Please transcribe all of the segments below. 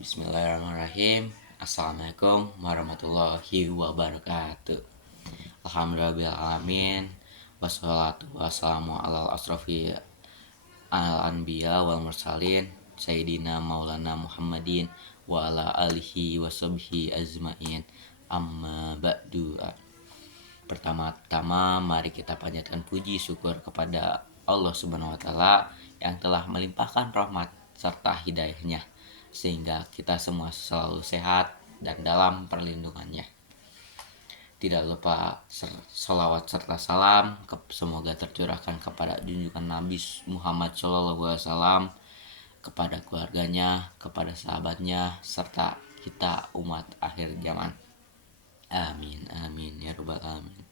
Bismillahirrahmanirrahim. Assalamualaikum warahmatullahi wabarakatuh. Alhamdulillahirrahmanirrahim. Wassalatu wassalamu ala asrofi al anbiya wal mursalin Sayyidina Maulana Muhammadin wa ala alihi washabbihi azmain. Amma ba'du. Pertama-tama mari kita panjatkan puji syukur kepada Allah Subhanahu wa taala yang telah melimpahkan rahmat serta hidayahnya sehingga kita semua selalu sehat dan dalam perlindungannya. Tidak lupa salawat serta salam semoga tercurahkan kepada junjungan Nabi Muhammad SAW, kepada keluarganya, kepada sahabatnya, serta kita umat akhir zaman. Amin, amin, ya rabbal alamin.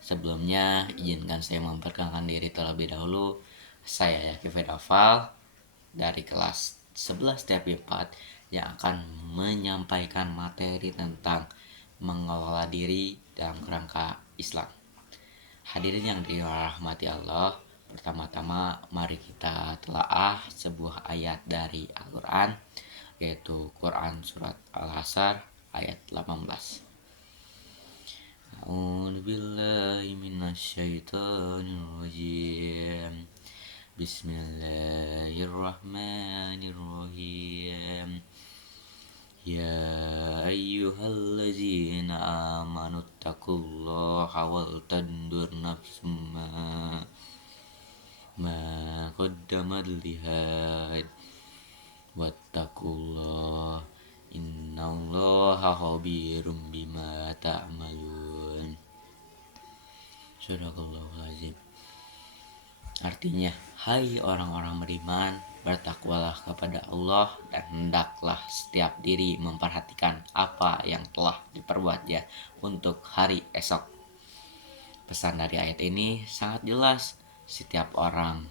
Sebelumnya, izinkan saya memperkenalkan diri terlebih dahulu. Saya Yakifed Afal dari kelas 11 TP 4 yang akan menyampaikan materi tentang mengelola diri dalam kerangka Islam. Hadirin yang dirahmati Allah, pertama-tama mari kita telaah sebuah ayat dari Al-Quran, yaitu Quran Surat Al-Asr ayat 18. A'udzubillahi minasyaitonirrajim. Bismillahirrahmanirrahim. Ya ayyuhallazina amanu taqullaha wal tandur nafsum ma qaddamat lihad wattaqullah innallaha khabirum bima ta'malun. Sadaqallahul azim. Artinya, hai orang-orang beriman, bertakwalah kepada Allah dan hendaklah setiap diri memperhatikan apa yang telah diperbuatnya untuk hari esok. Pesan dari ayat ini sangat jelas, setiap orang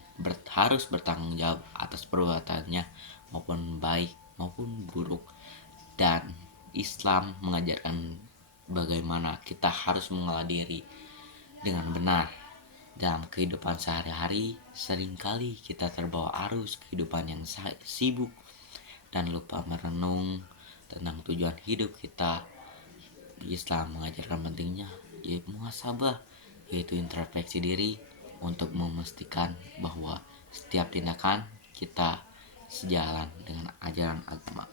harus bertanggung jawab atas perbuatannya maupun baik maupun buruk, dan Islam mengajarkan bagaimana kita harus mengelola diri dengan benar. Dalam kehidupan sehari-hari, seringkali kita terbawa arus kehidupan yang sibuk dan lupa merenung tentang tujuan hidup kita. Islam mengajarkan pentingnya yaitu muhasabah, yaitu introspeksi diri untuk memastikan bahwa setiap tindakan kita sejalan dengan ajaran agama.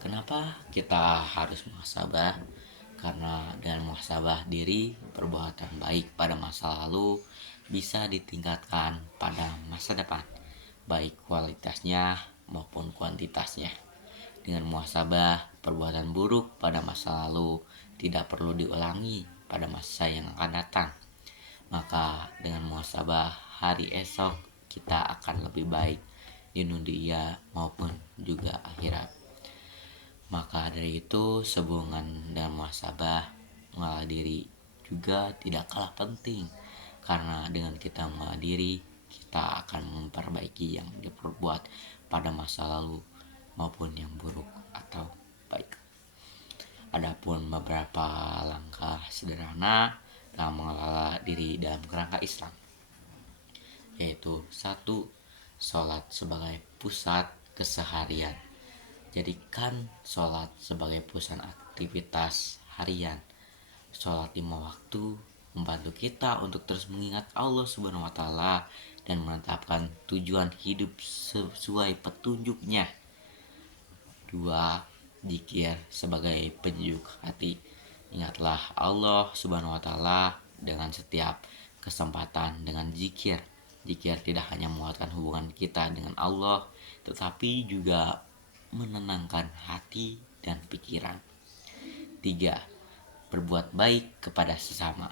Kenapa kita harus muhasabah? Karena dengan muhasabah diri, perbuatan baik pada masa lalu bisa ditingkatkan pada masa depan, baik kualitasnya maupun kuantitasnya. Dengan muhasabah, perbuatan buruk pada masa lalu tidak perlu diulangi pada masa yang akan datang. Maka dengan muhasabah, hari esok kita akan lebih baik di dunia maupun juga akhirat. Maka dari itu, sehubungan dengan muhasabah, mengelola diri juga tidak kalah penting. Karena dengan kita mengelola diri, kita akan memperbaiki yang diperbuat pada masa lalu maupun yang buruk atau baik. Adapun beberapa langkah sederhana dalam mengelola diri dalam kerangka Islam, yaitu 1. Sholat sebagai pusat keseharian. Jadikan sholat sebagai pusat aktivitas harian. Sholat 5 waktu membantu kita untuk terus mengingat Allah Subhanahu wa taala dan menetapkan tujuan hidup sesuai petunjuknya. 2. Zikir sebagai penyejuk hati. Ingatlah Allah Subhanahu wa taala dengan setiap kesempatan dengan zikir. Zikir tidak hanya menguatkan hubungan kita dengan Allah, tetapi juga menenangkan hati dan pikiran. 3. Berbuat baik kepada sesama.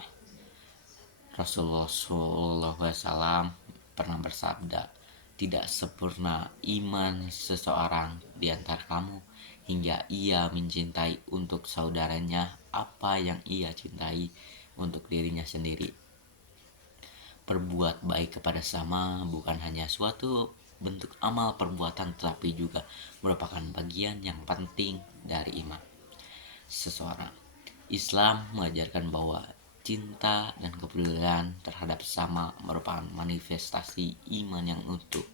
Rasulullah SAW pernah bersabda, tidak sempurna iman seseorang di antara kamu hingga ia mencintai untuk saudaranya apa yang ia cintai untuk dirinya sendiri. Berbuat baik kepada sesama bukan hanya suatu bentuk amal perbuatan, tetapi juga merupakan bagian yang penting dari iman seseorang. Islam mengajarkan bahwa cinta dan kepedulian terhadap sesama merupakan manifestasi iman yang utuh.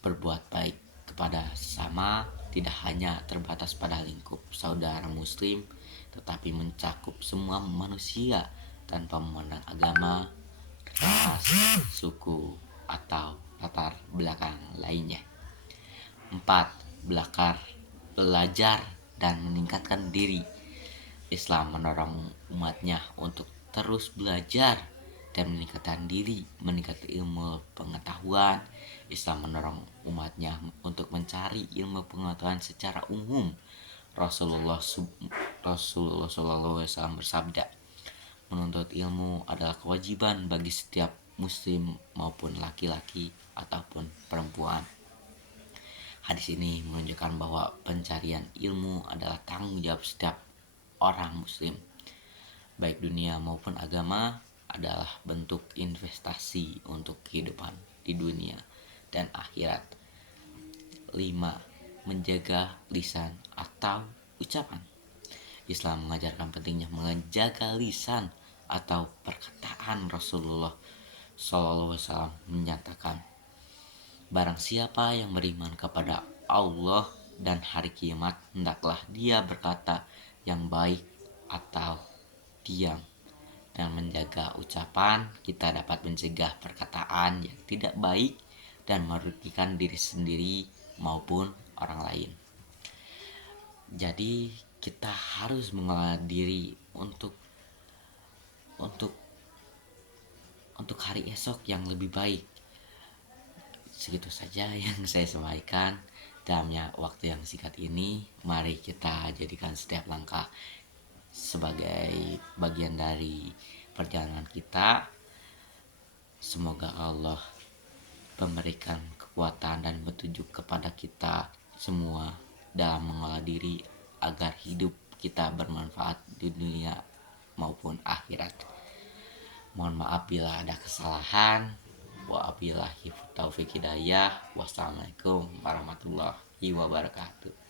Berbuat baik kepada sesama tidak hanya terbatas pada lingkup saudara muslim, tetapi mencakup semua manusia tanpa memandang agama, ras, suku, atau latar belakang lainnya. 4. Belajar dan meningkatkan diri. Islam mendorong umatnya untuk terus belajar dan meningkatkan diri, meningkatkan ilmu pengetahuan. Islam mendorong umatnya untuk mencari ilmu pengetahuan secara umum. Rasulullah SAW bersabda, menuntut ilmu adalah kewajiban bagi setiap muslim maupun laki-laki ataupun perempuan. Hadis ini menunjukkan bahwa pencarian ilmu adalah tanggung jawab setiap orang muslim, baik dunia maupun agama, adalah bentuk investasi untuk kehidupan di dunia dan akhirat. 5. Menjaga lisan atau ucapan. Islam mengajarkan pentingnya menjaga lisan atau perkataan. Rasulullah SAW menyatakan, barang siapa yang beriman kepada Allah dan hari kiamat, hendaklah dia berkata yang baik atau diam. Dan menjaga ucapan, kita dapat mencegah perkataan yang tidak baik dan merugikan diri sendiri maupun orang lain. Jadi kita harus mengolah diri untuk hari esok yang lebih baik. Segitu saja yang saya sampaikan dalam waktu yang singkat ini. Mari kita jadikan setiap langkah sebagai bagian dari perjalanan kita. Semoga Allah memberikan kekuatan dan petunjuk kepada kita semua dalam mengolah diri agar hidup kita bermanfaat di dunia maupun akhirat. Mohon maaf bila ada kesalahan. Wabillahi taufiq hidayah. Wassalamualaikum warahmatullahi wabarakatuh.